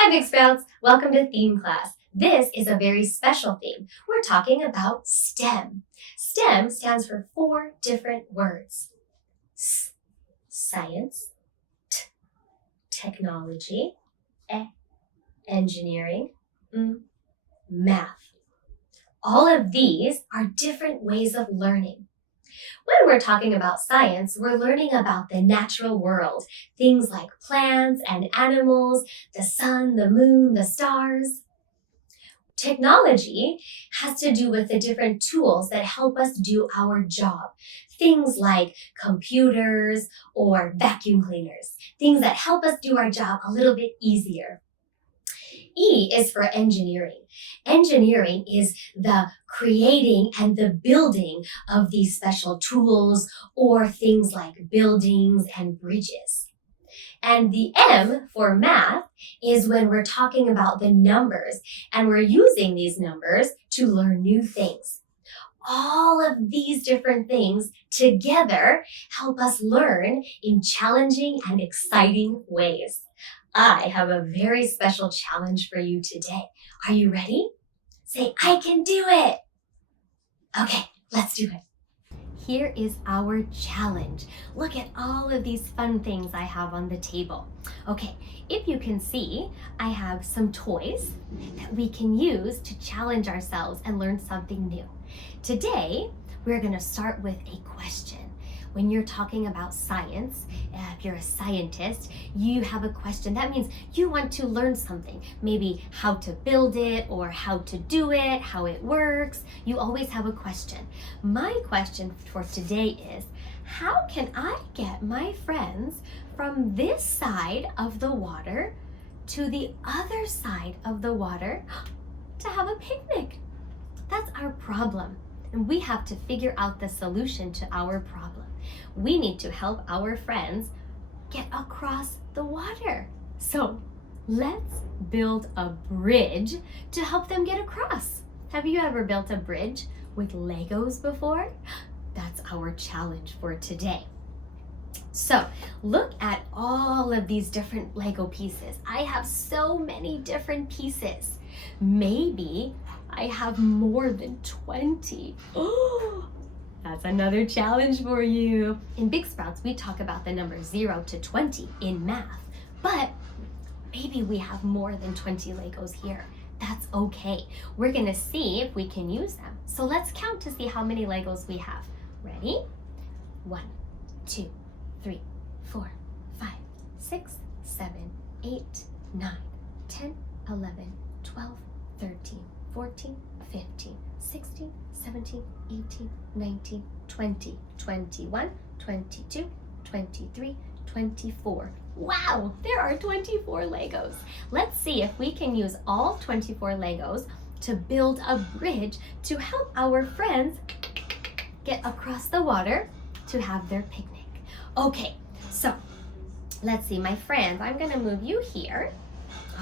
Hi Big Sprouts, welcome to theme class. This is a very special theme. We're talking about STEM. STEM stands for 4 different words. S, science, T, technology, E, engineering, M, math. All of these are different ways of learning. When we're talking about science, we're learning about the natural world, things like plants and animals, the sun, the moon, the stars. Technology has to do with the different tools that help us do our job. Things like computers or vacuum cleaners, things that help us do our job a little bit easier. E is for engineering. Engineering is the creating and the building of these special tools or things like buildings and bridges. And the M for math is when we're talking about the numbers and we're using these numbers to learn new things. All of these different things together help us learn in challenging and exciting ways. I have a very special challenge for you today. Are you ready? Say, I can do it. Okay, let's do it. Here is our challenge. Look at all of these fun things I have on the table. Okay, if you can see, I have some toys that we can use to challenge ourselves and learn something new. Today, we're going to start with a question. When you're talking about science, if you're a scientist, you have a question. That means you want to learn something, maybe how to build it or how to do it, how it works. You always have a question. My question for today is, how can I get my friends from this side of the water to the other side of the water to have a picnic? That's our problem, and we have to figure out the solution to our problem. We need to help our friends get across the water. So let's build a bridge to help them get across. Have you ever built a bridge with Legos before? That's our challenge for today. So look at all of these different Lego pieces. I have so many different pieces. Maybe I have more than 20. Oh! That's another challenge for you. In Big Sprouts, we talk about the numbers 0 to 20 in math, but maybe we have more than 20 Legos here. That's okay. We're gonna see if we can use them. So let's count to see how many Legos we have. Ready? 1, 2, 3, 4, 5, 6, 7, 8, 9, 10, 11, 12, 13, 14, 15, 16, 17, 18, 19, 20, 21, 22, 23, 24. Wow, there are 24 Legos. Let's see if we can use all 24 Legos to build a bridge to help our friends get across the water to have their picnic. Okay, so let's see, my friends, I'm gonna move you here.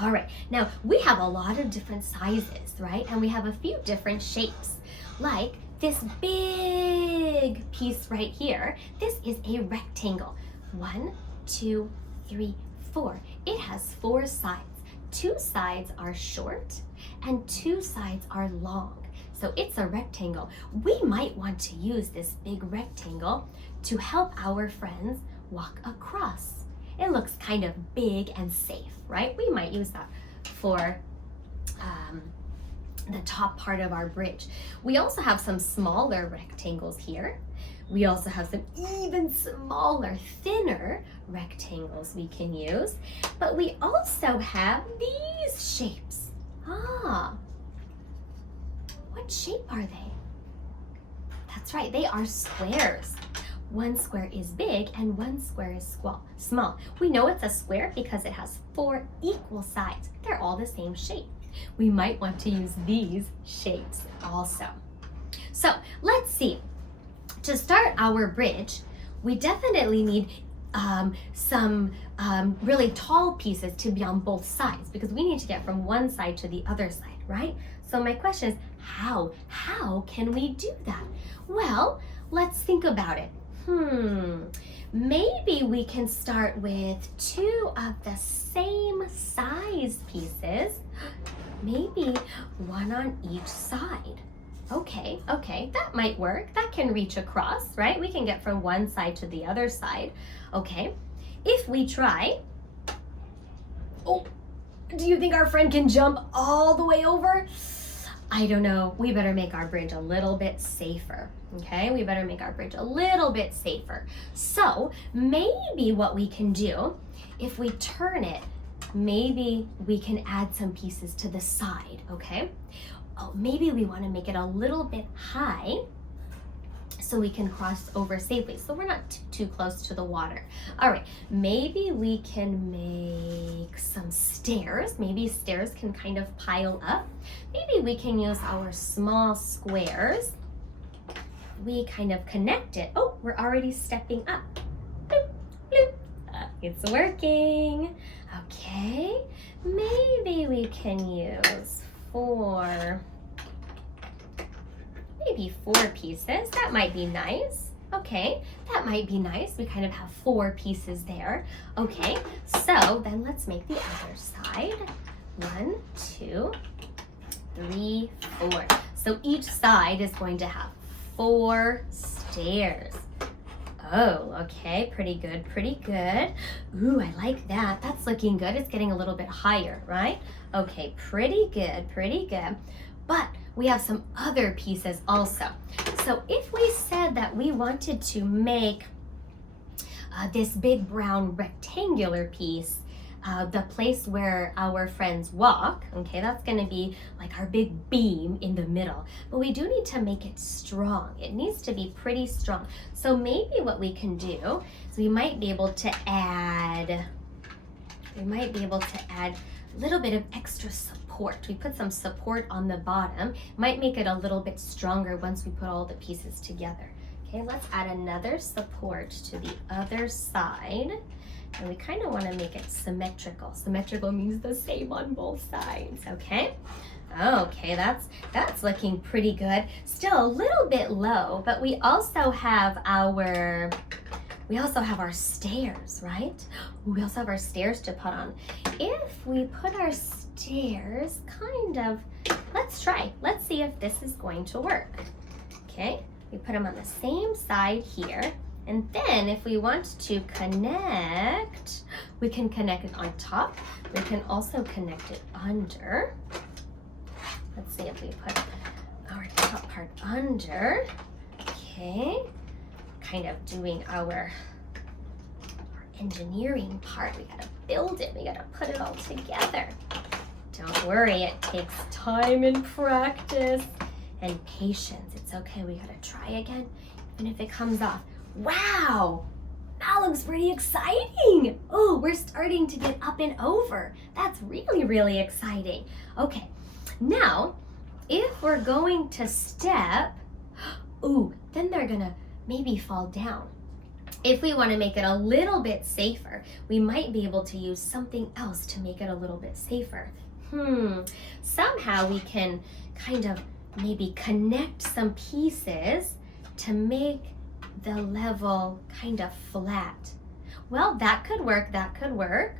All right, now we have a lot of different sizes, right? And we have a few different shapes, like this big piece right here. This is a rectangle. 1, 2, 3, 4. It has 4 sides. 2 sides are short and 2 sides are long. So it's a rectangle. We might want to use this big rectangle to help our friends walk across. It looks kind of big and safe, right? We might use that for the top part of our bridge. We also have some smaller rectangles here. We also have some even smaller, thinner rectangles we can use. But we also have these shapes. What shape are they? That's right, they are squares. 1 square is big and 1 square is small. We know it's a square because it has 4 equal sides. They're all the same shape. We might want to use these shapes also. So let's see. To start our bridge, we definitely need some really tall pieces to be on both sides because we need to get from one side to the other side, right? So my question is, how can we do that? Well, let's think about it. Maybe we can start with 2 of the same size pieces. Maybe 1 on each side. Okay, that might work. That can reach across, right? We can get from one side to the other side. Okay, if we try, do you think our friend can jump all the way over? I don't know. We better make our bridge a little bit safer. Okay, we better make our bridge a little bit safer. So maybe what we can do, if we turn it, maybe we can add some pieces to the side, okay? Maybe we want to make it a little bit high so we can cross over safely, so we're not too close to the water. All right, maybe we can make some stairs. Maybe stairs can kind of pile up. Maybe we can use our small squares. We kind of connect it. Oh, we're already stepping up. Bloop, bloop. It's working. Okay, maybe we can use 4 pieces. That might be nice. Okay, that might be nice. We kind of have 4 pieces there. Okay, so then let's make the other side. 1, 2, 3, 4. So each side is going to have 4 stairs. Oh, okay, pretty good, pretty good. Ooh, I like that. That's looking good. It's getting a little bit higher, right? Okay, pretty good, pretty good. But we have some other pieces also. So if we said that we wanted to make this big brown rectangular piece, the place where our friends walk, okay, that's going to be like our big beam in the middle. But we do need to make it strong. It needs to be pretty strong. So maybe what we can do is we might be able to add a little bit of extra support. We put some support on the bottom. Might make it a little bit stronger once we put all the pieces together. Okay, let's add another support to the other side. And we kind of want to make it symmetrical. Symmetrical means the same on both sides, okay? Okay, that's looking pretty good. Still a little bit low, but we also have our stairs, right? We also have our stairs to put on. If we put our stairs let's try. Let's see if this is going to work. Okay, we put them on the same side here. And then if we want to connect, we can connect it on top. We can also connect it under. Let's see if we put our top part under. Okay, kind of doing our engineering part. We gotta build it. We gotta put it all together. Don't worry, it takes time and practice and patience. It's okay, we gotta try again, even if it comes off. Wow, that looks pretty exciting. Oh, we're starting to get up and over. That's really, really exciting. Okay, now, if we're going to step, then they're gonna maybe fall down. If we want to make it a little bit safer, we might be able to use something else to make it a little bit safer. Somehow we can kind of maybe connect some pieces to make the level kind of flat. Well, that could work, that could work.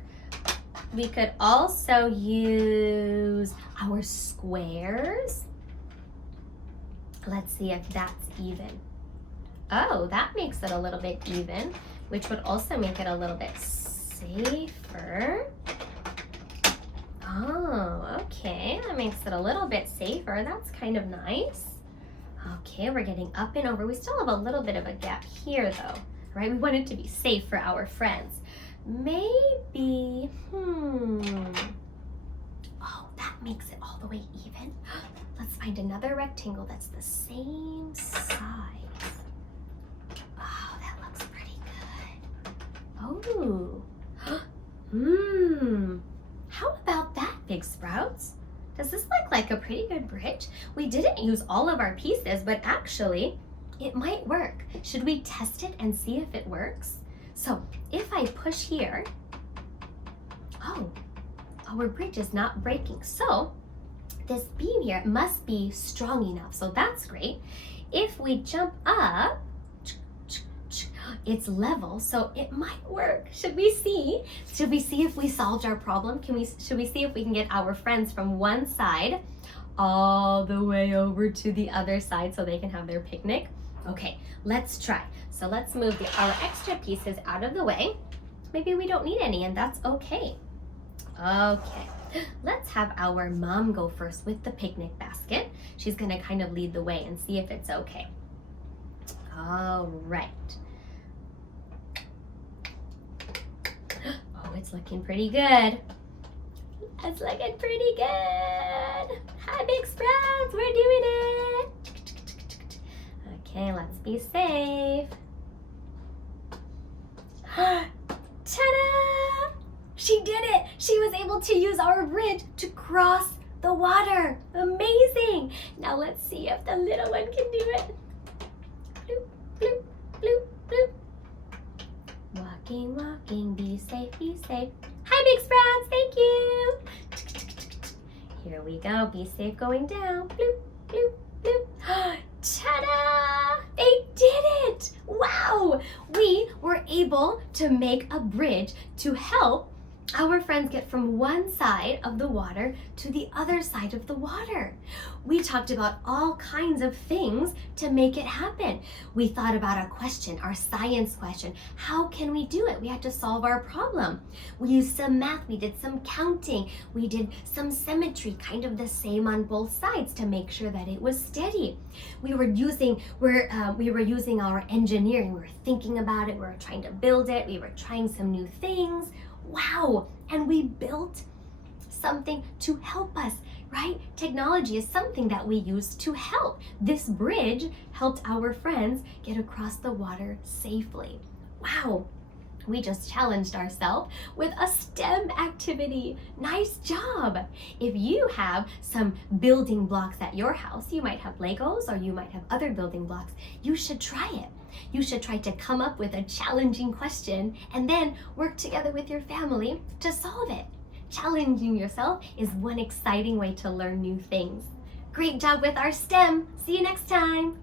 We could also use our squares. Let's see if that's even. Oh, that makes it a little bit even, which would also make it a little bit safer. Oh, okay, that makes it a little bit safer. That's kind of nice. Okay, we're getting up and over. We still have a little bit of a gap here though, right? We want it to be safe for our friends. Maybe, oh, that makes it all the way even. Let's find another rectangle that's the same size. Oh, that looks pretty good. Oh, how about that, Big Sprouts? Does this look like a pretty good bridge? We didn't use all of our pieces, but actually, it might work. Should we test it and see if it works? So, if I push here, oh, our bridge is not breaking. So, this beam here must be strong enough, so that's great. If we jump up, It's level, so it might work. Should we see? Should we see if we solved our problem? Should we see if we can get our friends from one side all the way over to the other side so they can have their picnic? Okay, let's try. So let's move our extra pieces out of the way. Maybe we don't need any, and that's okay. Okay, let's have our mom go first with the picnic basket. She's gonna kind of lead the way and see if it's okay. All right. Oh, it's looking pretty good. It's looking pretty good. Hi, Big Sprouts, we're doing it. Okay, let's be safe. Ta-da! She did it! She was able to use our bridge to cross the water. Amazing! Now let's see if the little one can do it. Bloop, bloop, bloop, bloop. Walking, walking, be safe, be safe. Hi, Big Sprouts, thank you. Here we go, be safe going down. Bloop, bloop, bloop. Ta-da! They did it! Wow! We were able to make a bridge to help our friends get from one side of the water to the other side of the water. We talked about all kinds of things to make it happen. We thought about a question, our science question. How can we do it? We had to solve our problem. We used some math, we did some counting, we did some symmetry, kind of the same on both sides to make sure that it was steady. We were using our engineering. We were thinking about it, we were trying to build it, we were trying some new things. Wow, and we built something to help us, right? Technology is something that we use to help. This bridge helped our friends get across the water safely. Wow, we just challenged ourselves with a STEM activity. Nice job. If you have some building blocks at your house, you might have Legos or you might have other building blocks, you should try it. You should try to come up with a challenging question and then work together with your family to solve it. Challenging yourself is one exciting way to learn new things. Great job with our STEM. See you next time.